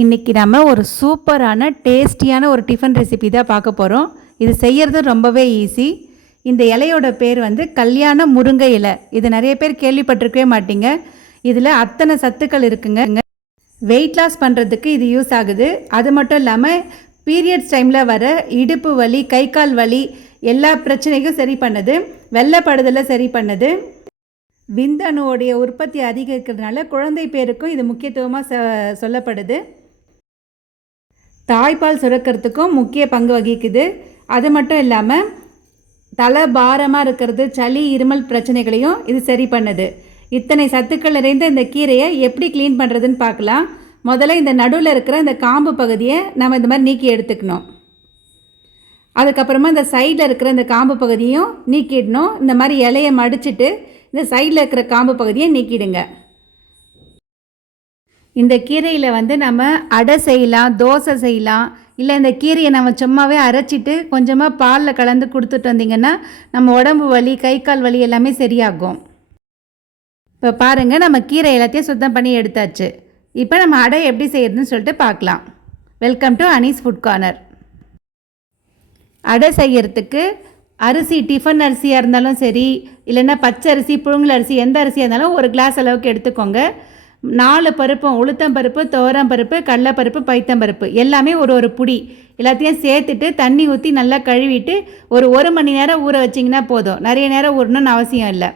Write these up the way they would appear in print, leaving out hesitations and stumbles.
இன்றைக்கி நம்ம ஒரு சூப்பரான டேஸ்டியான ஒரு டிஃபன் ரெசிபி தான் பார்க்க போகிறோம். இது செய்கிறது ரொம்பவே ஈஸி. இந்த இலையோட பேர் கல்யாண முருங்கை இலை. இது நிறைய பேர் கேள்விப்பட்டிருக்கவே மாட்டீங்க. இதில் அத்தனை சத்துக்கள் இருக்குங்க. வெயிட் லாஸ் பண்ணுறதுக்கு இது யூஸ் ஆகுது. அது மட்டும் இல்லாமல் பீரியட்ஸ் டைமில் வர இடுப்பு வலி, கை கால் வலி எல்லா பிரச்சனைக்கும் சரி பண்ணுது. வெள்ளைப்படுதலை சரி பண்ணுது. விந்தணுவோடைய உற்பத்தி அதிகரிக்கிறதுனால குழந்தை பேருக்கும் இது முக்கியத்துவமாக சொல்லப்படுது. தாய்ப்பால் சுரக்கிறதுக்கும் முக்கிய பங்கு வகிக்குது. அது மட்டும் இல்லாமல் தலை பாரமாக இருக்கிறது, சளி இருமல் பிரச்சனைகளையும் இது சரி பண்ணுது. இத்தனை சத்துக்கள் நிறைந்த இந்த கீரையை எப்படி க்ளீன் பண்ணுறதுன்னு பார்க்கலாம். முதல்ல இந்த நடுவில் இருக்கிற இந்த காம்பு பகுதியை நம்ம இந்த மாதிரி நீக்கி எடுத்துக்கணும். அதுக்கப்புறமா இந்த சைடில் இருக்கிற இந்த காம்பு பகுதியும் நீக்கிடணும். இந்த மாதிரி இலையை மடிச்சுட்டு இந்த சைடில் இருக்கிற காம்பு பகுதியை நீக்கிடுங்க. இந்த கீரையில் நம்ம அடை செய்யலாம், தோசை செய்யலாம். இல்லை இந்த கீரையை நம்ம சும்மாவே அரைச்சிட்டு கொஞ்சமாக பாலில் கலந்து கொடுத்துட்டு வந்தீங்கன்னா நம்ம உடம்பு வலி, கை கால் வலி எல்லாமே சரியாகும். இப்போ பாருங்கள், நம்ம கீரை எல்லாத்தையும் சுத்தம் பண்ணி எடுத்தாச்சு. இப்போ நம்ம அடை எப்படி செய்யறதுன்னு சொல்லிட்டு பார்க்கலாம். Welcome to Anees food corner. அடை செய்யறதுக்கு அரிசி, டிஃபன் அரிசியாக இருந்தாலும் சரி, இல்லைன்னா பச்சை அரிசி, புழுங்கல் அரிசி, எந்த அரிசியாக இருந்தாலும் ஒரு கிளாஸ் அளவுக்கு எடுத்துக்கோங்க. 4 பருப்பும், உளுத்தம் பருப்பு, துவரம் பருப்பு, கடலைப்பருப்பு, பைத்தம்பருப்பு எல்லாமே ஒரு புடி எல்லாத்தையும் சேர்த்துட்டு தண்ணி ஊற்றி நல்லா கழுவிட்டு ஒரு மணி நேரம் ஊற வச்சிங்கன்னா போதும். நிறைய நேரம் ஊறணும்னு அவசியம் இல்லை.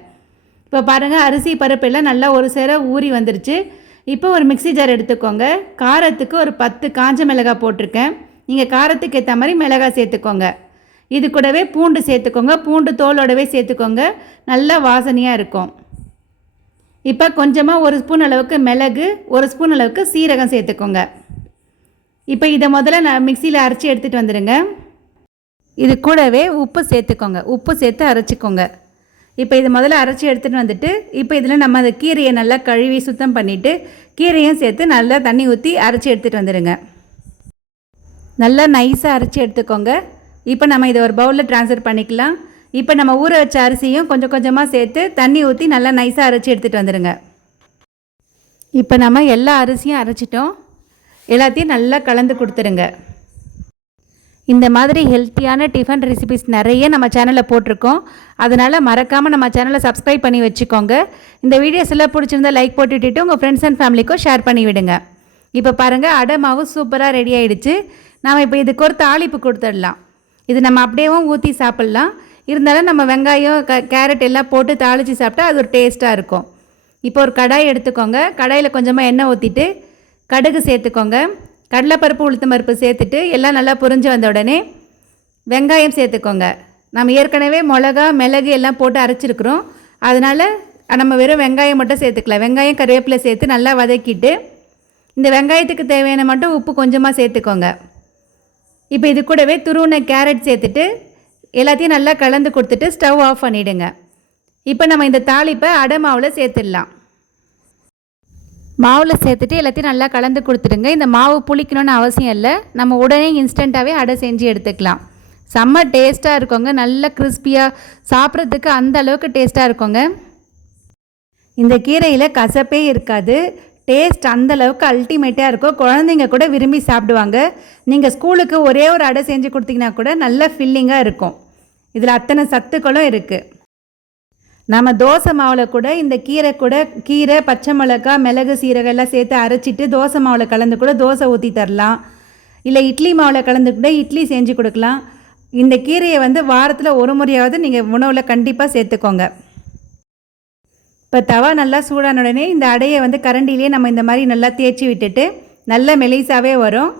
இப்போ பாருங்கள், அரிசி பருப்பு எல்லாம் நல்லா ஒரு சேர ஊறி வந்துருச்சு. இப்போ ஒரு மிக்ஸி ஜார் எடுத்துக்கோங்க. காரத்துக்கு ஒரு 10 காஞ்ச மிளகாய் போட்டிருக்கேன். நீங்கள் காரத்துக்கு ஏற்ற மாதிரி மிளகாய் சேர்த்துக்கோங்க. இது கூடவே பூண்டு சேர்த்துக்கோங்க. பூண்டு தோலோடவே சேர்த்துக்கோங்க, நல்லா வாசனையாக இருக்கும். இப்போ கொஞ்சமாக 1 ஸ்பூன் அளவுக்கு மிளகு, 1 ஸ்பூன் அளவுக்கு சீரகம் சேர்த்துக்கோங்க. இப்போ இதை முதல்ல நான் மிக்சியில் அரைச்சி எடுத்துகிட்டு வந்துடுங்க. இது கூடவே உப்பு சேர்த்துக்கோங்க. உப்பு சேர்த்து அரைச்சிக்கோங்க. இப்போ இது முதல்ல அரைச்சி எடுத்துகிட்டு வந்துட்டு இப்போ இதில் நம்ம அந்த கீரையை நல்லா கழுவி சுத்தம் பண்ணிவிட்டு கீரையும் சேர்த்து நல்லா தண்ணி ஊற்றி அரைச்சி எடுத்துகிட்டு வந்துடுங்க. நல்லா நைஸாக அரைச்சி எடுத்துக்கோங்க. இப்போ நம்ம இதை ஒரு பவுலில் ட்ரான்ஸ்ஃபர் பண்ணிக்கலாம். இப்போ நம்ம ஊற வச்ச அரிசியும் கொஞ்சம் கொஞ்சமாக சேர்த்து தண்ணி ஊற்றி நல்லா நைஸாக அரைச்சி எடுத்துகிட்டு வந்துடுங்க. இப்போ நம்ம எல்லா அரிசியும் அரைச்சிட்டோம். எல்லாத்தையும் நல்லா கலந்து கொடுத்துருங்க. இந்த மாதிரி ஹெல்த்தியான டிஃபன் ரெசிபிஸ் நிறைய நம்ம சேனலில் போட்டிருக்கோம். அதனால் மறக்காமல் நம்ம சேனலை சப்ஸ்கிரைப் பண்ணி வச்சுக்கோங்க. இந்த வீடியோஸ் எல்லாம் பிடிச்சிருந்தா லைக் போட்டுவிட்டு உங்கள் ஃப்ரெண்ட்ஸ் அண்ட் ஃபேமிலிக்கும் ஷேர் பண்ணி விடுங்க. இப்போ பாருங்கள், அடை மாவு சூப்பராக ரெடி ஆகிடுச்சு. நாம் இப்போ இதுக்கு ஒரு தாளிப்பு கொடுத்துடலாம். இது நம்ம அப்படியேவும் ஊற்றி சாப்பிட்லாம். இருந்தாலும் நம்ம வெங்காயம், கேரட் எல்லாம் போட்டு தாளித்து சாப்பிட்டா அது ஒரு டேஸ்ட்டாக இருக்கும். இப்போ ஒரு கடாய் எடுத்துக்கோங்க. கடாயில் கொஞ்சமாக எண்ணெய் ஊற்றிட்டு கடுகு சேர்த்துக்கோங்க. கடலைப்பருப்பு, உளுத்தம் பருப்பு சேர்த்துட்டு எல்லாம் நல்லா புரிஞ்சு வந்த உடனே வெங்காயம் சேர்த்துக்கோங்க. நம்ம ஏற்கனவே மிளகா, மிளகு எல்லாம் போட்டு அரைச்சிருக்கிறோம். அதனால் நம்ம வெறும் வெங்காயம் மட்டும் சேர்த்துக்கலாம். வெங்காயம், கருவேப்பிலை சேர்த்து நல்லா வதக்கிட்டு இந்த வெங்காயத்துக்கு தேவையான மட்டும் உப்பு கொஞ்சமாக சேர்த்துக்கோங்க. இப்போ இது கூடவே துருவின கேரட் சேர்த்துட்டு எல்லாத்தையும் நல்லா கலந்து கொடுத்துட்டு ஸ்டவ் ஆஃப் பண்ணிவிடுங்க. இப்போ நம்ம இந்த தாளிப்பை அடை மாவில் சேர்த்துடலாம். மாவில் சேர்த்துட்டு எல்லாத்தையும் நல்லா கலந்து கொடுத்துடுங்க. இந்த மாவு புளிக்கணும்னு அவசியம் இல்லை. நம்ம உடனே இன்ஸ்டண்ட்டாகவே அடை செஞ்சு எடுத்துக்கலாம். செம்ம டேஸ்ட்டாக இருக்குங்க. நல்ல கிறிஸ்பியாக சாப்பிட்றதுக்கு அந்த அளவுக்கு டேஸ்ட்டாக இருக்குங்க. இந்த கீரையில் கசப்பே இருக்காது. டேஸ்ட் அந்தளவுக்கு அல்டிமேட்டாக இருக்கும். குழந்தைங்க கூட விரும்பி சாப்பிடுவாங்க. நீங்கள் ஸ்கூலுக்கு ஒரே ஒரு அடை செஞ்சு கொடுத்தீங்கன்னா கூட நல்ல ஃபில்லிங்காக இருக்கும். இதில் அத்தனை சத்துக்களும் இருக்குது. நம்ம தோசை மாவில் கூட இந்த கீரை, பச்சை மிளகாய், மிளகு, சீரகம் எல்லாம் சேர்த்து அரைச்சிட்டு தோசை மாவில் கலந்து கூட தோசை ஊற்றி தரலாம். இல்லை இட்லி மாவில் கலந்து கூட இட்லி செஞ்சு கொடுக்கலாம். இந்த கீரையை வாரத்தில் ஒரு முறையாவது நீங்கள் உணவில் கண்டிப்பாக சேர்த்துக்கோங்க. இப்போ தவா நல்லா சூடான உடனே இந்த அடையை கரண்டிலேயே நம்ம இந்த மாதிரி நல்லா தேய்ச்சி விட்டுட்டு நல்லா மெலிசாவே வரும்.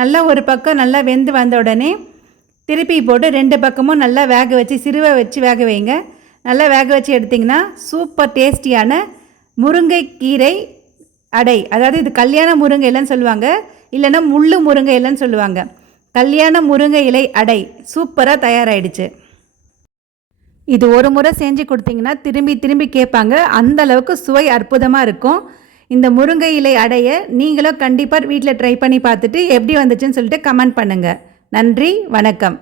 நல்லா ஒரு பக்கம் நல்லா வெந்து வந்த உடனே திருப்பி போட்டு 2 பக்கமும் நல்லா வேக வச்சு சிறுவை வச்சு வேக வைங்க. நல்லா வேக வச்சு எடுத்திங்கன்னா சூப்பர் டேஸ்டியான முருங்கைக்கீரை அடை. அதாவது இது கல்யாண முருங்கை இலைன்னு சொல்லுவாங்க, இல்லைன்னா முள்ளு முருங்கை இலைன்னு சொல்லுவாங்க. கல்யாண முருங்கை இலை அடை சூப்பராக தயாராகிடுச்சு. இது ஒரு முறை செஞ்சு கொடுத்தீங்கன்னா திரும்பி திரும்பி கேட்பாங்க. அந்த அளவுக்கு சுவை அற்புதமாக இருக்கும். இந்த முருங்கை இலை அடையை நீங்களும் கண்டிப்பாக வீட்டில் ட்ரை பண்ணி பார்த்துட்டு எப்படி வந்துச்சுன்னு சொல்லிட்டு கமெண்ட் பண்ணுங்கள். நன்றி, வணக்கம்.